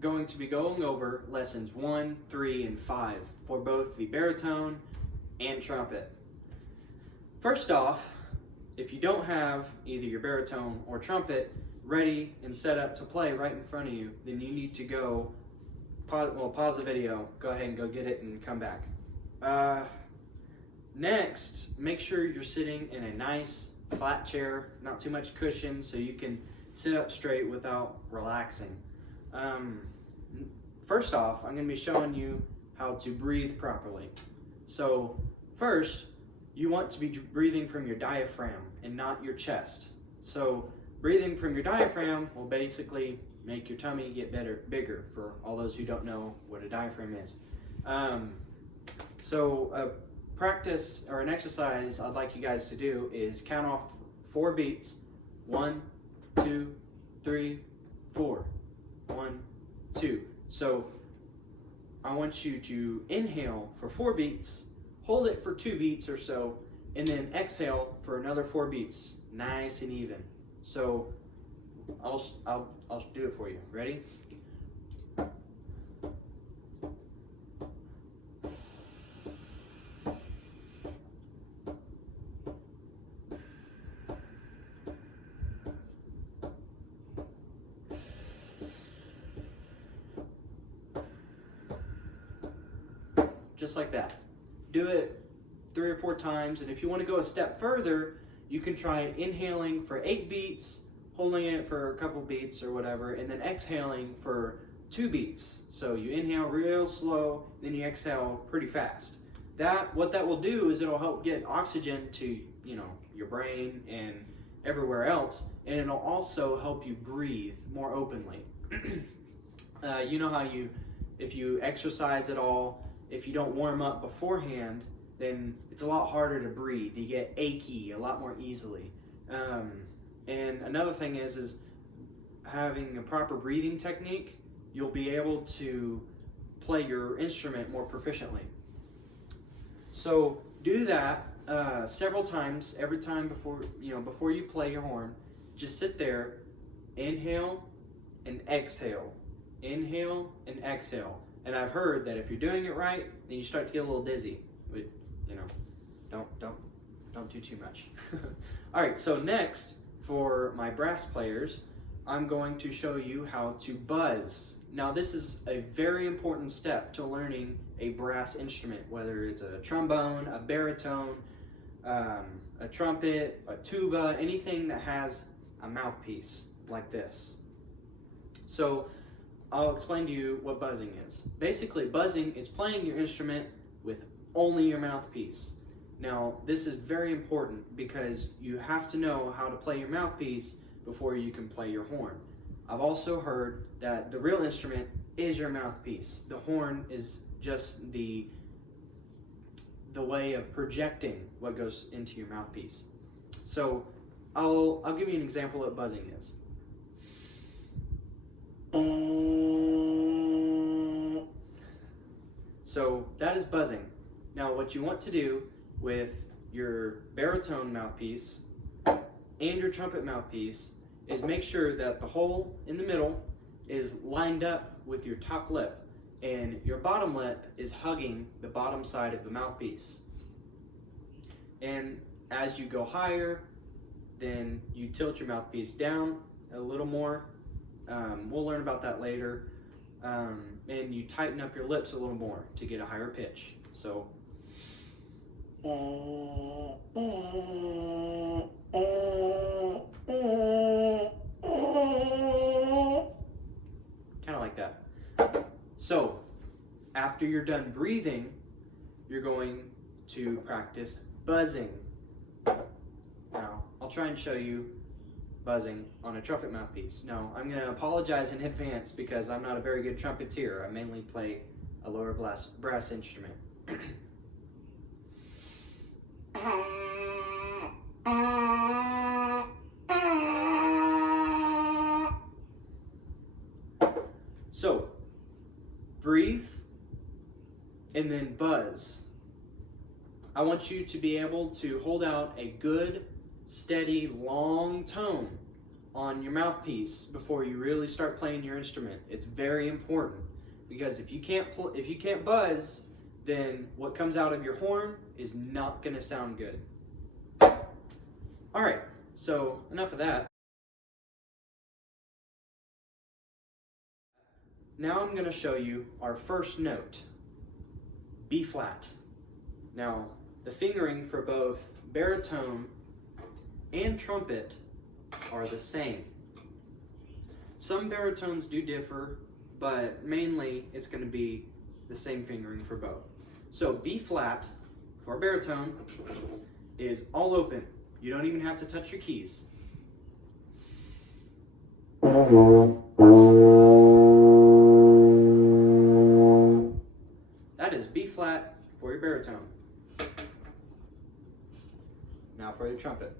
going to be going over lessons 1, 3, and 5 for both the baritone and trumpet. First off, if you don't have either your baritone or trumpet ready and set up to play right in front of you, then you need to go pause the video, go ahead and go get it and come back. Next, make sure you're sitting in a nice flat chair, not too much cushion, so you can sit up straight without relaxing. First off, I'm going to be showing you how to breathe properly. So first, you want to be breathing from your diaphragm and not your chest. So breathing from your diaphragm will basically make your tummy get bigger, for all those who don't know what a diaphragm is. So a practice or an exercise I'd like you guys to do is count off 4 beats. 1, 2, 3, 4. 1, 2. So I want you to inhale for 4 beats, hold it for 2 beats or so, and then exhale for another 4 beats, nice and even. So I'll do it for you. Ready? Just like that. Do it 3 or 4 times, and if you want to go a step further, you can try inhaling for 8 beats, holding it for a couple beats or whatever, and then exhaling for 2 beats. So you inhale real slow, then you exhale pretty fast. What that will do is it'll help get oxygen to your brain and everywhere else, and it'll also help you breathe more openly. You know how if you exercise at all, if you don't warm up beforehand, then it's a lot harder to breathe. You get achy a lot more easily. And another thing is having a proper breathing technique, you'll be able to play your instrument more proficiently. So do that several times, every time before you play your horn. Just sit there, inhale and exhale, inhale and exhale. And I've heard that if you're doing it right, then you start to get a little dizzy. But, don't do too much. All right, so next, for my brass players, I'm going to show you how to buzz. Now, this is a very important step to learning a brass instrument, whether it's a trombone, a baritone, a trumpet, a tuba, anything that has a mouthpiece like this. So I'll explain to you what buzzing is. Basically, buzzing is playing your instrument with only your mouthpiece. Now, this is very important because you have to know how to play your mouthpiece before you can play your horn. I've also heard that the real instrument is your mouthpiece. The horn is just the way of projecting what goes into your mouthpiece. So I'll give you an example of what buzzing is. So that is buzzing. Now what you want to do with your baritone mouthpiece and your trumpet mouthpiece is make sure that the hole in the middle is lined up with your top lip and your bottom lip is hugging the bottom side of the mouthpiece. And as you go higher, then you tilt your mouthpiece down a little more. We'll learn about that later. And you tighten up your lips a little more to get a higher pitch. So kind of like that. So after you're done breathing, you're going to practice buzzing. Now I'll try and show you buzzing on a trumpet mouthpiece. Now I'm going to apologize in advance because I'm not a very good trumpeter. I mainly play a lower brass instrument. So breathe and then buzz. I want you to be able to hold out a good, steady, long tone on your mouthpiece before you really start playing your instrument. It's very important, because if you can't buzz, then what comes out of your horn is not going to sound good. All right, so enough of that. Now I'm going to show you our first note, B flat. Now, the fingering for both baritone and trumpet are the same. Some baritones do differ, but mainly it's going to be the same fingering for both. So B flat for baritone is all open. You don't even have to touch your keys. That is B flat for your baritone. Now for your trumpet.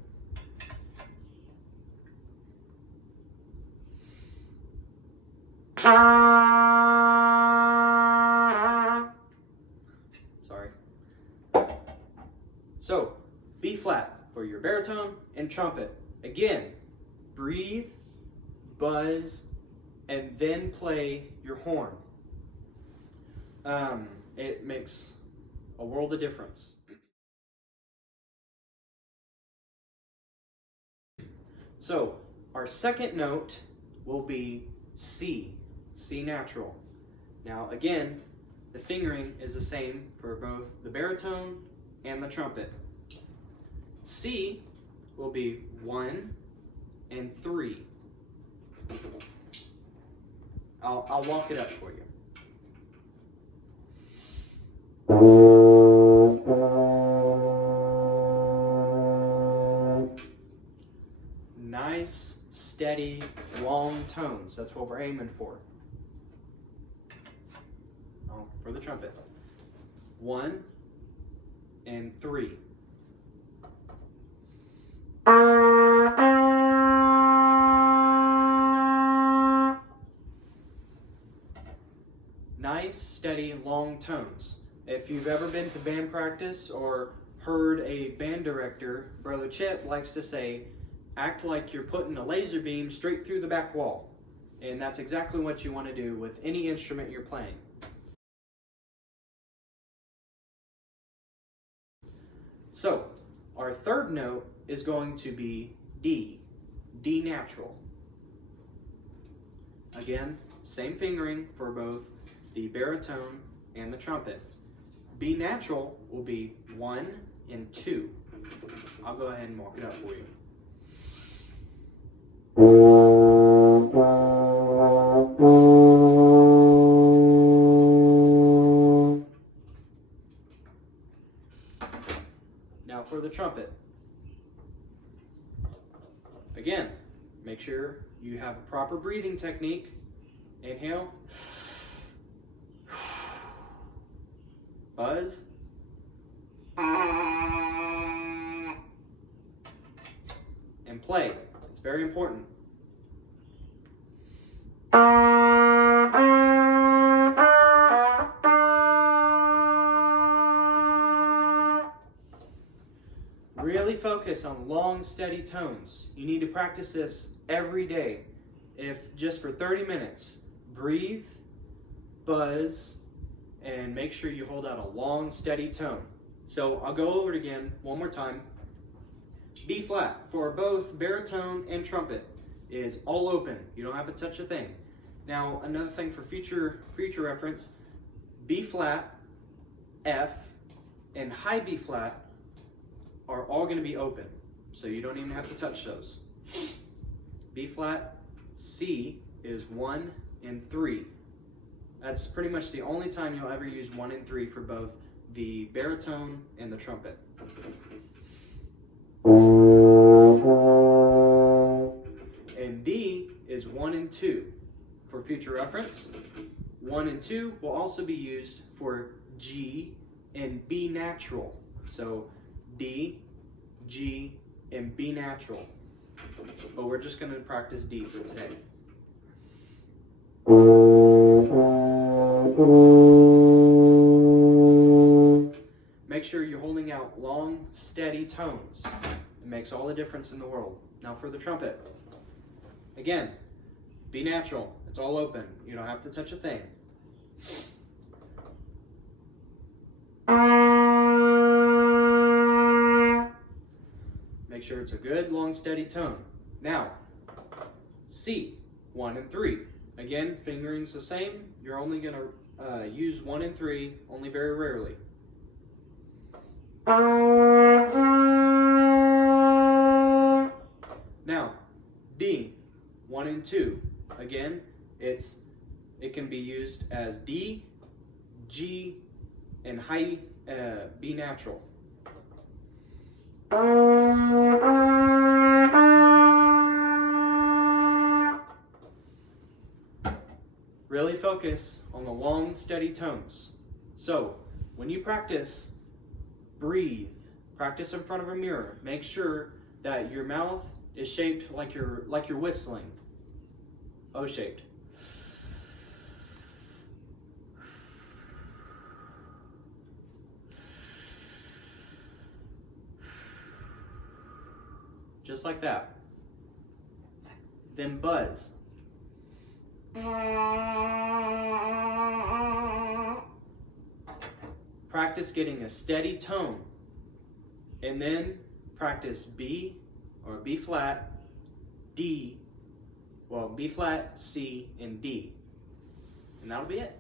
Sorry. So, B flat for your baritone and trumpet. Again, breathe, buzz, and then play your horn. It makes a world of difference. So, our second note will be C, C natural. Now again, the fingering is the same for both the baritone and the trumpet. C will be 1 and 3. I'll walk it up for you. Nice, steady, long tones. That's what we're aiming for. For the trumpet. 1 and 3. Nice, steady, long tones. If you've ever been to band practice or heard a band director, Brother Chip likes to say, act like you're putting a laser beam straight through the back wall. And that's exactly what you want to do with any instrument you're playing. So, our third note is going to be D, D natural. Again, same fingering for both the baritone and the trumpet. B natural will be 1 and 2. I'll go ahead and walk it up for you. Now for the trumpet. Again, make sure you have a proper breathing technique. Inhale. Buzz. And play. It's very important. Really focus on long, steady tones. You need to practice this every day, if just for 30 minutes. Breathe, buzz, and make sure you hold out a long, steady tone. So I'll go over it again one more time. B flat for both baritone and trumpet is all open. You don't have to touch a thing. Now another thing for future reference, B flat, F, and high B flat are all going to be open, so you don't even have to touch those. B flat, C is 1 and 3. That's pretty much the only time you'll ever use 1 and 3 for both the baritone and the trumpet. And D is 1 and 2. For future reference, 1 and 2 will also be used for G and B natural. So D, G, and B natural. But we're just going to practice D for today. Make sure you're holding out long, steady tones. It makes all the difference in the world. Now for the trumpet. Again, be natural. It's all open. You don't have to touch a thing. Make sure it's a good, long, steady tone. Now, C, 1 and 3. Again, fingering's the same. You're only going to use 1 and 3, only very rarely. Now, D, 1 and 2. Again, it can be used as D, G, and high B natural. Really focus on the long, steady tones. So, when you practice, breathe. Practice in front of a mirror. Make sure that your mouth is shaped like you're whistling. O-shaped. Just like that. Then buzz. Practice getting a steady tone. And then practice B or B flat, D, well, B flat, C, and D. And that'll be it.